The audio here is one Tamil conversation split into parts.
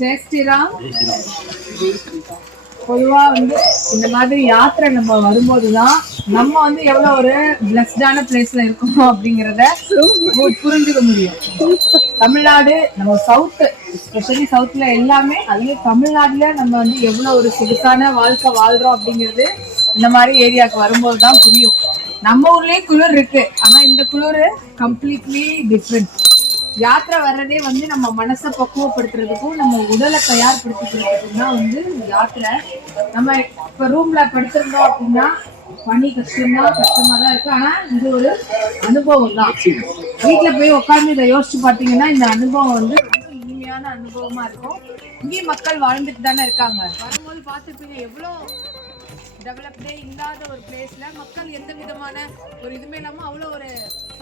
ஜெய் ஸ்ரீராம். பொதுவா வந்து இந்த மாதிரி யாத்திரை நம்ம வரும்போதுதான் நம்ம வந்து எவ்வளவு ஒரு பிளஸ்டான பிளேஸ்ல இருக்கோம் அப்படிங்கிறத புரிஞ்சுக்க முடியும். தமிழ்நாடு நம்ம சவுத், எஸ்பெஷலி சவுத்ல எல்லாமே, அதுலயும் தமிழ்நாட்டுல நம்ம வந்து எவ்வளவு ஒரு சொகுசான வாழ்க்கை வாழ்றோம் அப்படிங்கிறது இந்த மாதிரி ஏரியாவுக்கு வரும்போதுதான் புரியும். நம்ம ஊர்லயே குளிர் இருக்கு, ஆனா இந்த குளிர் கம்ப்ளீட்லி டிஃப்ரெண்ட். யாத்திரை வர்றதே வந்து நம்ம மனசை பக்குவப்படுத்துறதுக்கும் நம்ம உடலை தயார்படுத்திக்கிறதுக்கும் தான் வந்து யாத்திரை. நம்ம இப்ப ரூம்ல படுத்திருந்தோம் அப்படின்னா பனி கஷ்டமா தான் இருக்கு, ஆனா இது ஒரு அனுபவம் தான். வீட்டுல போய் உட்கார்ந்து இதை யோசிச்சு பாத்தீங்கன்னா இந்த அனுபவம் வந்து ரொம்ப இனிமையான அனுபவமா இருக்கும். இங்கேயும் மக்கள் வாழ்ந்துட்டு தானே இருக்காங்க. வரும்போது பார்த்துருப்பீங்க எவ்வளோ டெவலப்டே இல்லாத ஒரு பிளேஸ்ல மக்கள் எந்த விதமான ஒரு இதுமே இல்லாம அவ்வளோ ஒரு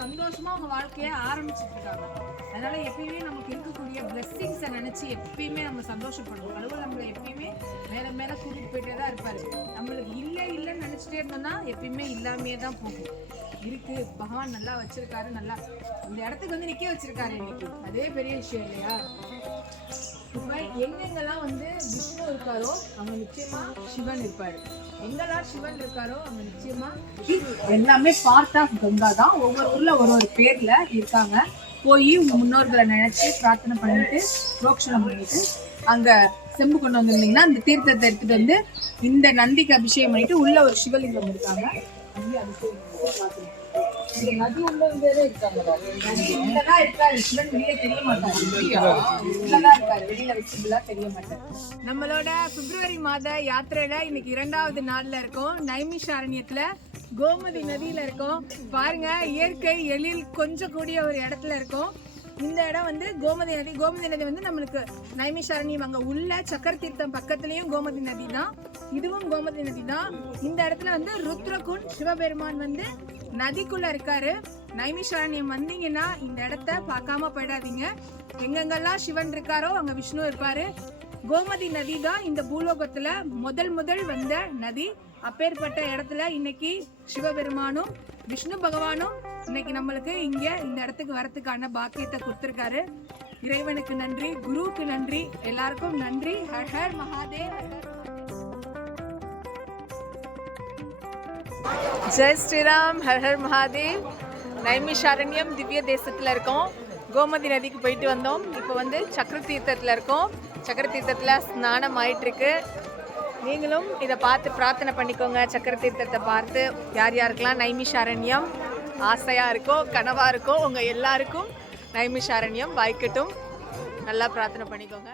சந்தோஷமா அவங்க வாழ்க்கைய ஆரம்பிச்சுட்டு இருக்காங்க. அதனால எப்பயுமே நமக்கு இருக்கக்கூடிய பிளெஸ்ஸிங்ஸை நினைச்சு எப்பயுமே நம்ம சந்தோஷப்படுவோம். கடவுள் நம்மளை எப்பயுமே மேல மேல கூட்டிட்டு போயிட்டே தான் இருப்பாரு. நம்மளுக்கு இல்லைன்னு நினைச்சிட்டே இருந்தோம்னா எப்பயுமே இல்லாமே தான் போகும். இருக்கு, பகவான் நல்லா வச்சிருக்காரு, நல்லா இந்த இடத்துக்கு வந்து நிக்க வச்சிருக்காரு இன்னைக்கு, அதே பெரிய விஷயம் இல்லையா? இப்ப எங்கெங்கெல்லாம் வந்து விஷ்ணு இருக்காரோ அங்க நிச்சயமா சிவன் இருப்பாரு, எங்கெல்லாம் சிவன் இருக்காரோ அங்க நிச்சயமா எல்லாமே பார்ட் ஆஃப் கங்கா தான். ஒவ்வொரு ஊர்ல ஒரு பேர்ல இருக்காங்க. போய் உங்க முன்னோர்களை நினைச்சு பிரார்த்தனை பண்ணிட்டு புரோக்ஷனம் பண்ணிட்டு அங்க செம்பு கொண்டு வந்திருந்தீங்கன்னா அந்த தீர்த்தத்தை எடுத்துட்டு வந்து இந்த நந்திக்கு அபிஷேகம் பண்ணிட்டு உள்ள ஒரு சிவலிங்கம் இருக்காங்க, நதி உள்ள இருக்காங்க. உள்ளதான் இருக்காரு சிவன், வெளியே தெரிய மாட்டாரு, உள்ளதான் இருக்காரு, வெளியில விசிபிளா தெரிய மாட்டாரு. நம்மளோட பிப்ரவரி மாத யாத்திரையில இன்னைக்கு 2வது நாள்ல இருக்கோம். நைமிஷாரண்யத்துல கோமதி நதியில இருக்கோம். பாருங்க, இயற்கை எழில் கொஞ்சம் கூடிய ஒரு இடத்துல இருக்கோம். இந்த இடம் வந்து கோமதி நதி. கோமதி நதி வந்து நம்மளுக்கு நைமிஷாரண்யம் அங்க உள்ள சக்கர தீர்த்தம் பக்கத்துலயும் கோமதி நதி தான், இதுவும் கோமதி நதி தான். இந்த இடத்துல வந்து ருத்ரகுண்ட் சிவபெருமான் வந்து நதிக்குள்ள இருக்காரு. நைமிஷாரண்யம் வந்தீங்கன்னா இந்த இடத்த பார்க்காம போயிடாதீங்க. எங்கெங்கெல்லாம் சிவன் இருக்காரோ அங்க விஷ்ணு இருப்பாரு. கோமதி நதி தான் இந்த பூலோகத்துல முதல் வந்த நதி. அப்பேற்பட்ட இடத்துல இன்னைக்கு சிவபெருமானும் விஷ்ணு பகவானும் இன்னைக்கு நம்மளுக்கு இங்க இந்த இடத்துக்கு வரத்துக்கான பாக்கியத்தை கொடுத்திருக்காரு. இறைவனுக்கு நன்றி, குருவுக்கு நன்றி, எல்லாருக்கும் நன்றி. ஹர் ஹர் மகாதேவ். ஜெய் ஸ்ரீராம். ஹர் ஹர் மகாதேவ். நைமிஷாரண்யம் திவ்ய தேசத்துல இருக்கோம். கோமதி நதிக்கு போயிட்டு வந்தோம். இப்போ வந்து சக்கர தீர்த்தத்துல இருக்கோம். சக்கர தீர்த்தத்துல ஸ்நானம் ஆயிட்டு இருக்கு. நீங்களும் இதை பார்த்து பிரார்த்தனை பண்ணிக்கோங்க. சக்கர தீர்த்தத்தை பார்த்து யார் யாருக்கெல்லாம் நைமிஷாரண்யம் ஆசையாக இருக்கோ, கனவாக இருக்கோ, உங்கள் எல்லாருக்கும் நைமிஷாரண்யம் வாய்க்கட்டும். நல்லா பிரார்த்தனை பண்ணிக்கோங்க.